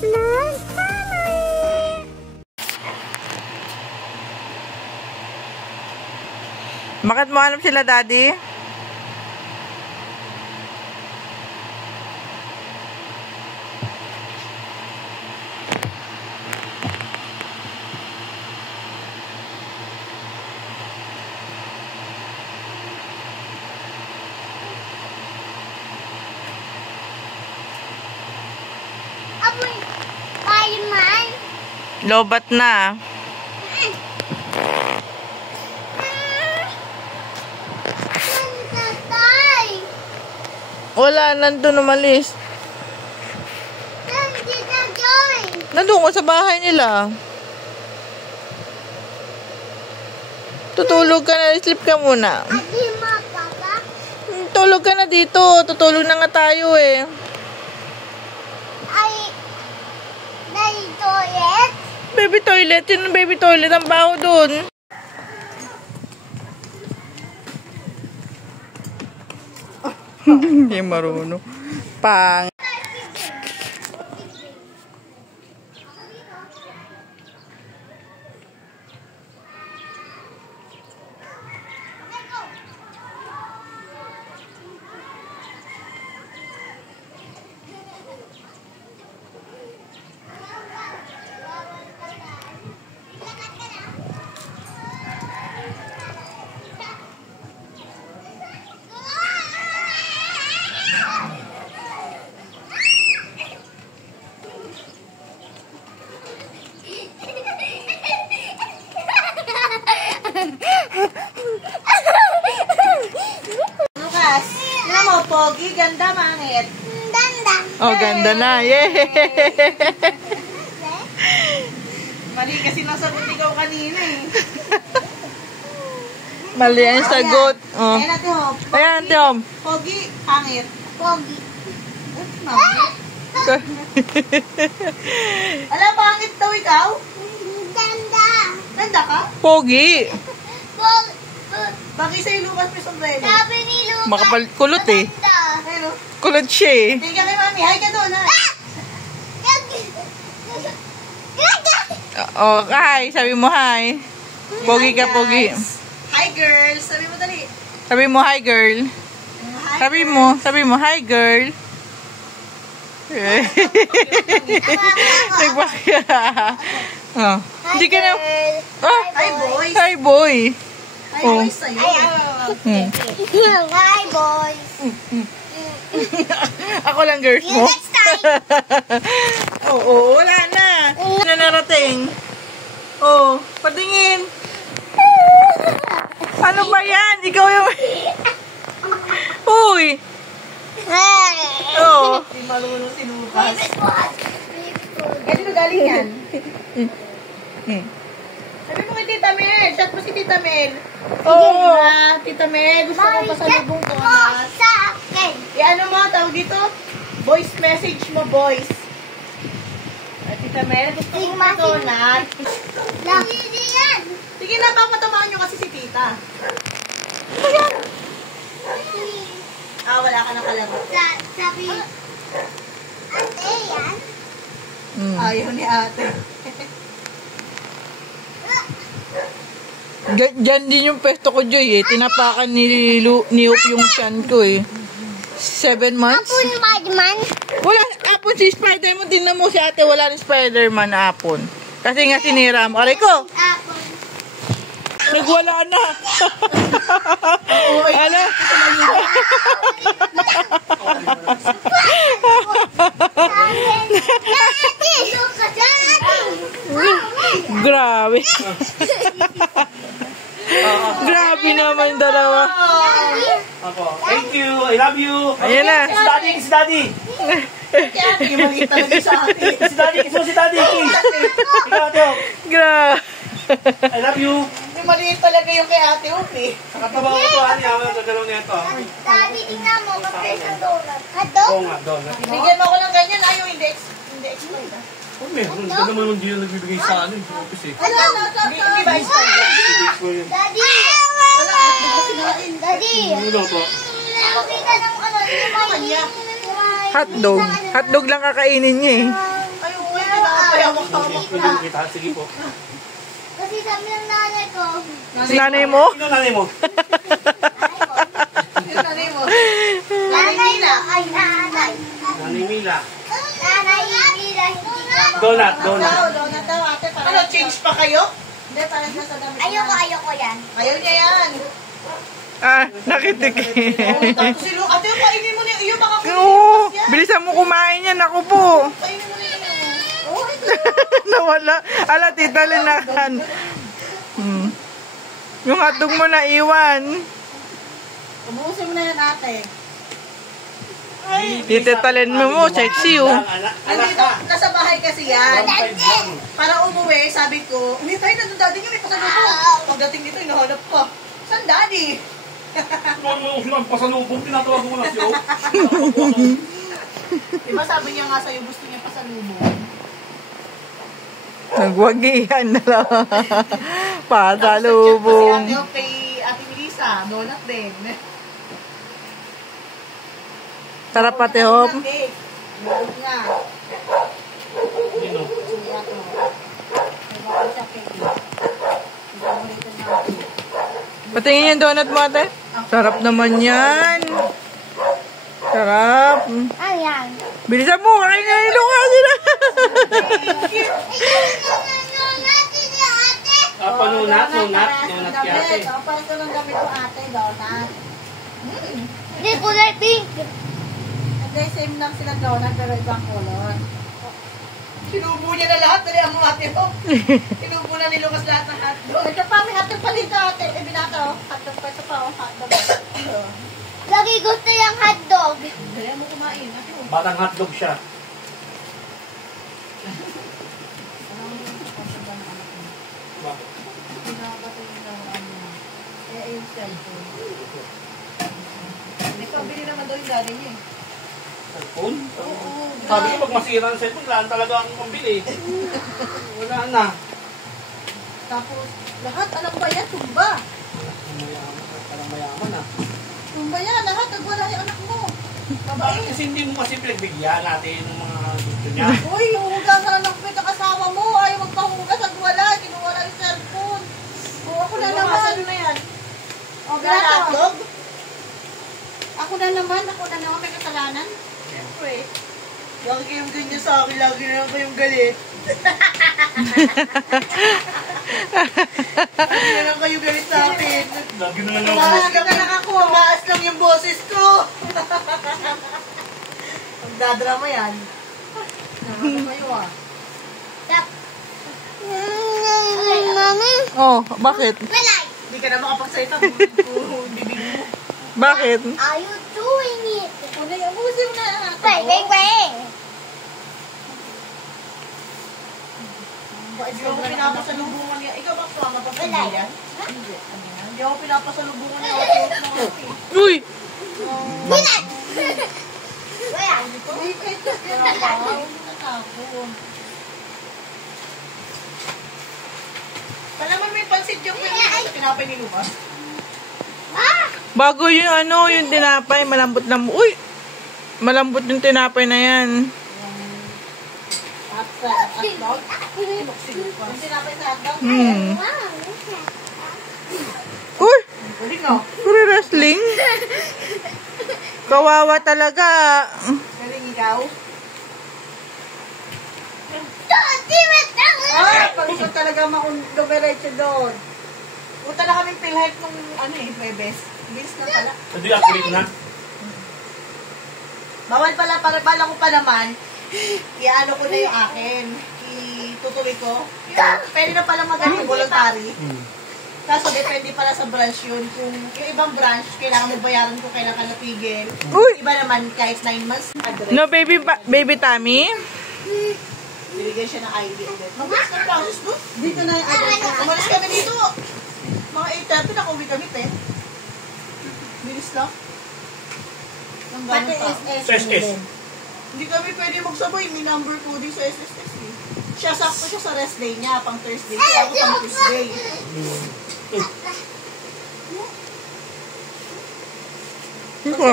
Bakit mo hanap sila, Daddy? Lobat na. Wala, nandun umalis. Nandun ko sa bahay nila. Tutulog ka na, sleep ka muna. Tulog ka na dito. Tutulog na nga tayo eh. Baby toilet. Yun ang baby toilet. Ang baho dun. Hindi marunong. Pang. Pogi, ganda, mangit. Ganda. Oh, ganda na. Yay! Mali kasi nasagot ikaw kanina eh. Mali ang sagot. Oh. Ayan, Ate Hom. Ayan, Ate Hom. Pogi, pangit. Pogi. Mangit. Alam, pangit daw ikaw? Ganda. Ganda ka? Pogi. Bakit sa'yo Lucas may sombrero? Sabi ni Lucas. Makapal kulot eh. Ano? Kulot siya eh. Tingnan kay Mami. Hi ka doon, ha? Oh, hi. Sabi mo hi. Pogi ka, pogi. Hi, girls. Sabi mo dali. Sabi mo hi, girl. Hi, Sabi mo hi, girl. Nagbakya. Oh. Hindi ka na. Oh. Hi, boys. Hi, boy. Hi, boys sa'yo. Hi, boys. Ako lang, girls mo. Next time. Oo, wala na. Ano narating? Oh, patingin. Ano ba yan? Ikaw yung... Uy! Oh. Hindi malunong si Lucas. Ganito galing yan. Sabi mo kay Tita Mel. Chat mo si Tita Mel. Oo. Tita Mel, gusto ko pasalubong ko na. Sa akin. Ano mo, tawag dito? Voice message mo, voice. Tita Mel, gusto ko donut. Lagi yan. Sige na, papatamaan nyo kasi si Tita. Wala ka na kalaro. Sabi, ate yan. Ayaw ni ate. Diyan din yung pesto ko, Joy eh. Tinapakan ni Up yung chan ko eh. 7 months? Apon, Spiderman. Wala, apon si Spider-Man. Tingnan mo si ate, wala ni Spider-Man na apon. Kasi nga sinira mo. Aray ko! Apon. Nagwala na. Ano? Grabe. Grabe naman yung dalawa. Thank you. I love you. Ayan na. Kiss daddy. Kiss daddy. Ate, maliit talaga sa atin. Kiss daddy. Kiss mo si daddy. Kiss. Ikaw, ate. Grabe. I love you. Hindi maliit talaga yung kay ate Upi. Nakatabaw ko to, Ani. Ang gagalaw na ito. Daddy, tingnan mo. Kasi sa donut. Hotdog? Oo nga, doon. Bigyan mo ako ng ganyan. Ayaw, hindi expired. Oh, meron. Ito naman yung hindi na nagbibigay sa akin. Sa office eh. Hindi ba expired? Daddy! Wala, hotdog na sinain. Daddy! Ano to? Lagi ka ng ano, yung kanya. Hotdog. Hotdog lang kakainin niya eh. Ayaw, hawak-hawak na. Kita, sige po. Kasi sabi ng nanay ko. Nanay mo? Sino nanay mo? Yung nanay mo. Nanay na. Ay, nanay. Nanay Mila. Nanay, hindi na hindi ka. Donut. Donut daw ate. Ano, change pa kayo? Hindi, parang nasa damit na. Ayoko yan. Ayaw niya yan. Nakitik. Tapos si Lu, ate, painin mo na yung mga Oo, bilisan mo kumain yan. Ako po. Painin mo na yun. Nawala. Ala, tita Linakan. Yung hotdog mo na iwan. Umusin mo na yan ate. Titatalin mo, sexy oh. Andito, nasa bahay kasi yan. Para umuwi, sabi ko, hindi tayo nandun daddy niyo, may pasalubong. Pagdating dito, hinahanap pa. Saan daddy? Noon mo silang pasalubong, tinatawag mo na siya. Diba sabi niya nga sa'yo, gusto niya pasalubong. Nagwagihan na lang. Pasalubong. Pasalubong. Kasi ate, kay Ate Melissa, donut din. Sarap pati hop. Donut nga. Sino? Suya to. Diba siya cake. Patingin yung donut mo ate. Sarap naman yan. Sarap. Ayan. Bilisan mo, kain na yung luka sila. Panunat kaya ate. Parang ko ng gamit ko ate, donut. Hindi kulay pink. Hindi, same lang sila donut pero ibang color. Sinubo niya na lahat, dali ang mga ate mo. Sinubo na ni Lucas lahat ng hotdog. Ito pa, may hotdog pa dito ate. Eh, binata oh. Hotdog pa ito pa oh. Hotdog. Lagi gusto yung hotdog. Dali mo kumain. Ate mo. Batang hotdog siya. Bakit? Yung cellphone. Hindi pa, bili naman daw yung daddy niya eh. Cellphone? Oo. Sabi niya, pag masira ang cellphone, laan talaga ang pambili. Wala na. Tapos, lahat, alam ba yan? Tumba. Parang mayaman ah. Tumba yan, lahat. Nagwala yung anak mo. Bakit kasi hindi mo kasi pinagbigyan natin ng mga gusto niya? Uy, hugas na anak mo yung kasama mo. Ayaw magpahugas. Nagwala. Kinuwala yung cellphone. O, ako na naman. Ano na yan? O, hotdog? Ako na naman. May kasalanan. Siyempre. Lagi kayong ganyan sa akin. Lagi na lang kayong galit. Lagi na lang kayong galit sa akin. Lagi na lang Maas lang ako. Maas lang yung boses ko. Magdadrama yan. Drama kayo ah. Mami. Oh, bakit? Malay. Hindi ka na makapagsalita. Bibig mo. Bakit? Are you doing it? Ano yung abusin mo na? Bang, bang, bang. Hindi ako pinapasalubungan niya. Ikaw ba sumama pa sa niya? Hindi. Hindi ako pinapasalubungan niya. Uy! Bilat. Wala. Palaman may pansit yung pinapay ni Lucas. Ah! Bago yung yung tinapay, malambot na mo. Uy! Malambot yung tinapay na yan. Hotdog? Yung tinapay sa hotdog? Uy! Galing no? Puro wrestling. Kawawa talaga. Galing ikaw? Pag talaga makundumiretso doon. Punta na kaming PhilHealth nung Bebes. Bilis na pala. Hindi acrylic na. Bawal pala, bala ko pa naman. Iano ko na yung akin. Itutuloy ko. Pwede na pala mag-ano, voluntary. Kaso depende pala sa branch yun. Kung yung ibang branch, kailangan mo bayaran ko, kailangan ka natigil. Uy! Iba naman, kahit 9 months, address. No baby tummy? Binigyan siya ng ID ulit. Mabilis na process doon. Dito na yung address. Umalis kami dito. Mga 8:30 na uwi kami, te. Bilis lang. Pati SS. Sa SS. Hindi kami pwede magsabay. May number coding sa SSS eh. Siya, sakto siya sa rest day niya, pang Thursday. Kaya ako pang Tuesday.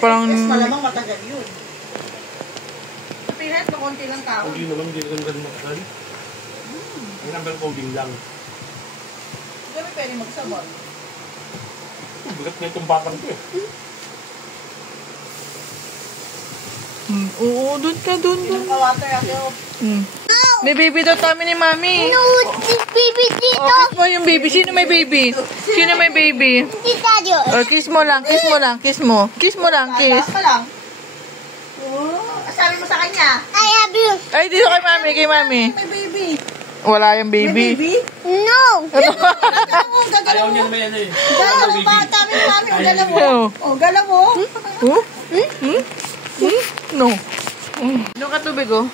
Parang... Malamang matagal yun. Sa Piret, konti lang tao. Hindi naman, hindi naman ganun matagal. Yung number coding lang. Hindi kami pwede magsabag. Bigat na itong batang ko eh. Oo, doon ka, doon. Water ako. May baby daw kami ni Mami. No, this baby dito. Oh, kiss mo yung baby. Sino may baby? Sino may baby? Tita Jo. Oh, kiss mo lang, kiss mo lang, kiss mo. Kiss mo lang, kiss. Taas pa lang. Sabi mo sa kanya. I have you. Ay, dito kay Mami, kay Mami. May baby. Wala yung May baby. baby? No. Ayaw niya naman yan eh. Galaw mo ba? Sabi mo mami, o galaw mo. Oh. O, galaw mo. Oh? No. No ka tubig, oh.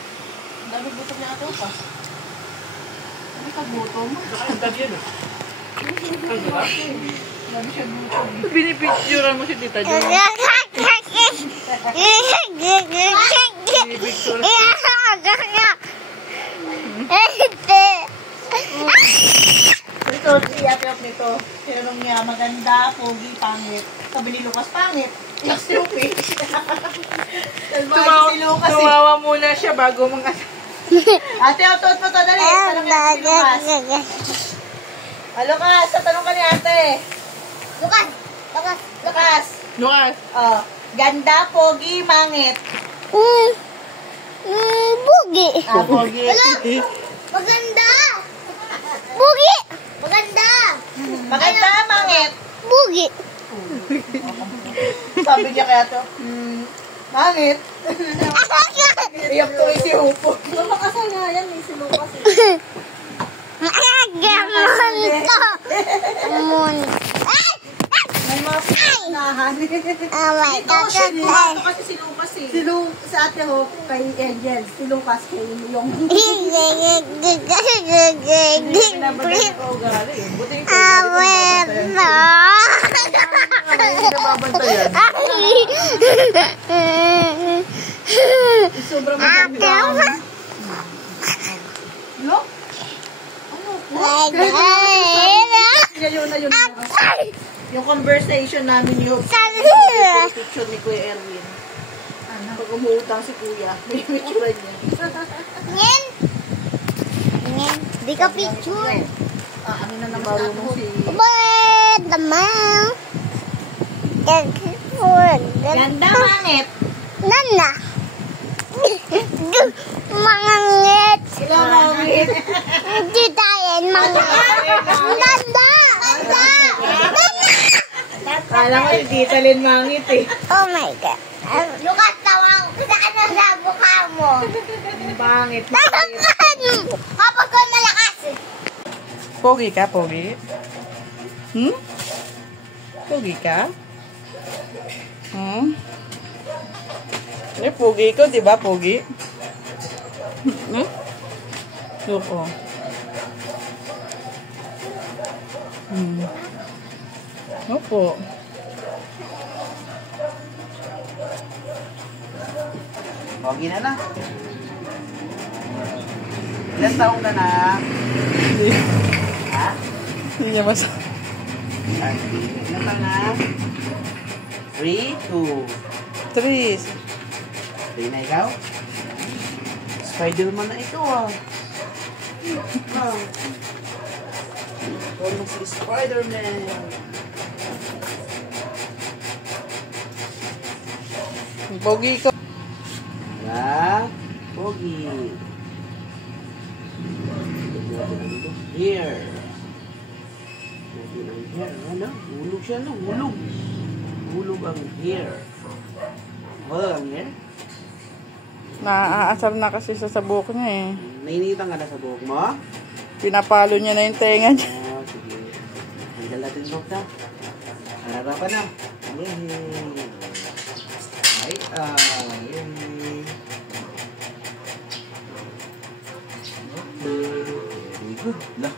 Dami gutom niya ito pa. Dami ka gutom. Saka yung dad yan eh. Ang sarap. Dami siya gutom. Binipicturean mo si Tita Jo. Ito, si Ate Op nito. Tinanong niya, maganda, pogi, pangit. Sabi ni Lucas, pangit. Stupid. Si Lucas eh. Tumawa muna siya bago mga... Ate Op, tuot mo to, dali. Tanong niya si Lucas. Lucas, sa tanong ka ni Ate. Lukas. Lukas. Lucas. Lucas. Oh, ganda, pogi, mangit. Bugi. Ah, pogi. Wala. Maganda. Bugi. Maganda. Maganda, mangit. Bugi. Sabi niya kaya to, mangit. Iyak to si Hupo. Lumakasal nga yan, may si Lucas eh. May mga pinahan. Oh my Ito God. siya, ito kasi si Lucas eh. Si Lucas, sa Ate Hope, kay Angel. Si Lucas, kay yung... Pinabagay ko ugali eh. Buti ito. Nababantayan. Sobrang maganda. Look. Yun na yun. Yung conversation namin yung picture ni Kuya Erwin. Pag umuutang si Kuya, may picture niya. Yan. Yan. Di ka picture. Ano na naman marunong si... But the man. Ganda, mangit. Nana. Mangit. Sila mangit. Hindi tayo mangit. Nanda. Nanda. Kala ko hindi talin mangit eh. Oh my God. Lukas, tawang ko sa ano sa mukha mo. Mangit. Tawagan. Kapag ko malakas. Pogi ka, pogi? Pogi ka? Eh, pogi ko, di ba, pogi? Look, oh. Opo. Pogi na na. Ilan taong ka na? Ha? Hindi niya mas... Ilan taong na? 3, 2. Tris. 3 na ikaw? Spider-Man na ito ah. Ano si Spider-Man? Pogi ko. Yeah, pogi. Here. Here. Ano? Hulog siya, no? Hulog. Hulog ang here. Oh, ang here? Naaasar na kasi sa buhok niya eh. Nainitan ka na sa buhok mo? Pinapalo niya na yung tenga niya. Oh, sige. Hanggal natin buhok na. Hararapan na. Yay! Ay, yay! Very good. Lah.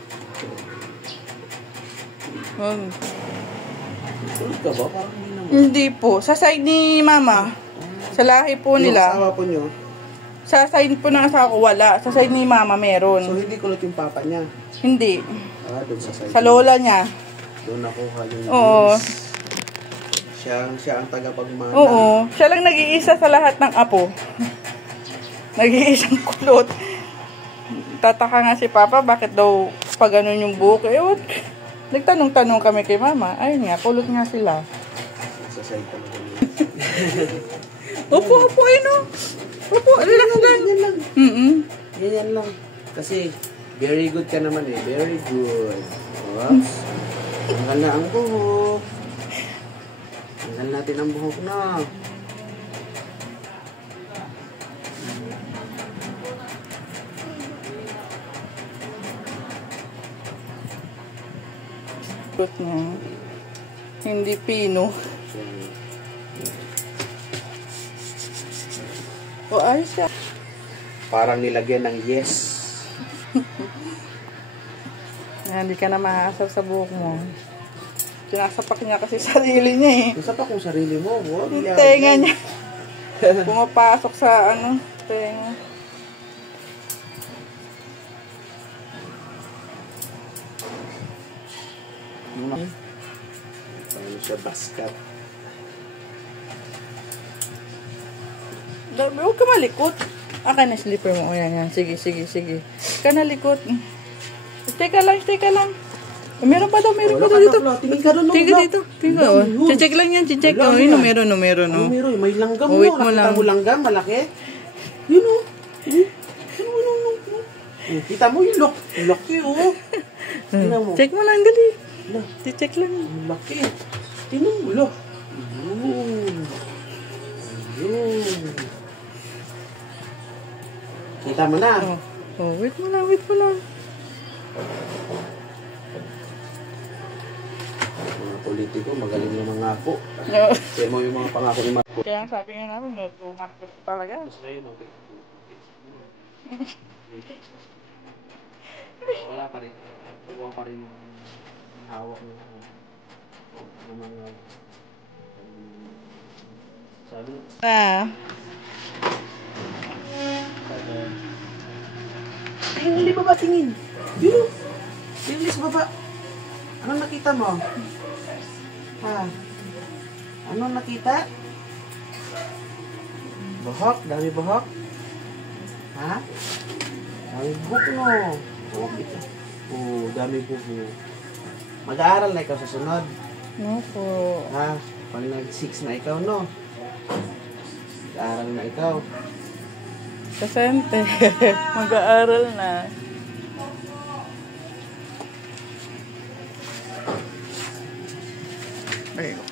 Tulog ka ba? Parang hindi naman. Hindi po. Sa side ni Mama. Sa lahi po Yung nila. asawa po nyo, Sa side po ng asawa ko, wala. Sa side ni Mama, so meron. hindi kulot yung papa niya. Hindi. Doon sa side. Sa lola niya. Doon nakuha yung Oo. genes. Siya ang tagapagmana. Oo. Siya lang nag-iisa sa lahat ng apo. Nag-iisang kulot. tataka nga si Papa, bakit daw pag ganun yung buhok. Eh, nagtanong-tanong kami kay Mama. Ayun nga, kulot nga sila. Sa side talaga. Opo, ayun o. Opo, relax lang. Yan lang. Mm-mm. Yan lang. Kasi, very good ka naman eh. Very good. Oops. Tanggal na ang buhok. Tanggal natin ang buhok na. Kulot niya. Hindi pino. O, ayos siya. Parang nilagyan ng yes. Hindi ka na maasar sa buhok mo. Sinasapak niya kasi sarili niya eh. Nasa pa kung sarili mo. Wow, Yung tenga niya. Pumapasok sa tenga. Paano siya baskat? Huwag ka malikot. Akin na slipper mo. Yan. Sige. Ka na likot. Teka lang. Meron pa daw dito. Tingin ka doon. Tingin dito. Check lang yan. Check. Meron. May langgam mo. Wait mo Nakita lang. mo langgam, malaki. Yun o. Kita mo yung laki o. Tingnan mo. Check mo lang, dali. Check lang. Laki. Tingnan mo, lo. Yun. Kita mo na. Wait mo lang. Mga politiko, magaling yung mga po. No. Kaya mo yung mga pangako ni Marco. Kaya ang sabi nga namin, natumat ko talaga. Wala pa rin. Huwag pa rin hawak mo. Yung mga... Sabi mo? Ay, hindi baba tingin. Yun. Bilis baba. Anong nakita mo? Ha? Anong nakita? Bahak? Dami bahak? Ha? Dami buhok no. Dami buhok. Mag-aaral na ikaw sa sunod. No po. Ha? Pag nag-6 na ikaw, no? Mag-aaral na ikaw. Kasente. Mag-aaral na. Ayun.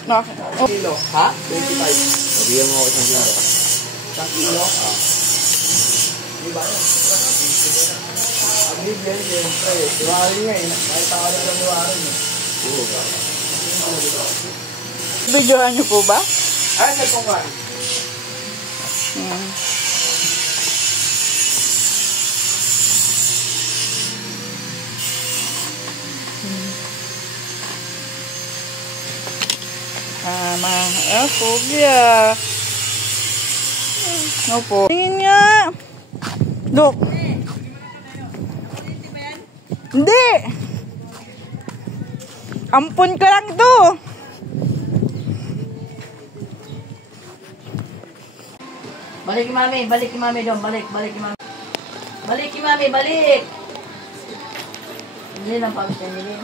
Diba? Kilo, ha? 25. Sabihan mo ako isang kilo. Isang kilo? Diba? Ang bibigyan, siyempre. Iwarin nga eh. Kahit ako na lang iwarin eh. Videohan niyo po ba? Ay, cellphone ka. Phobia. No po. Tingin nga. Look. Hindi. Ampun ko lang to. Balik ki mami dong, balik ki mami. Balik ki mami, balik. Hindi lang pag siya nili.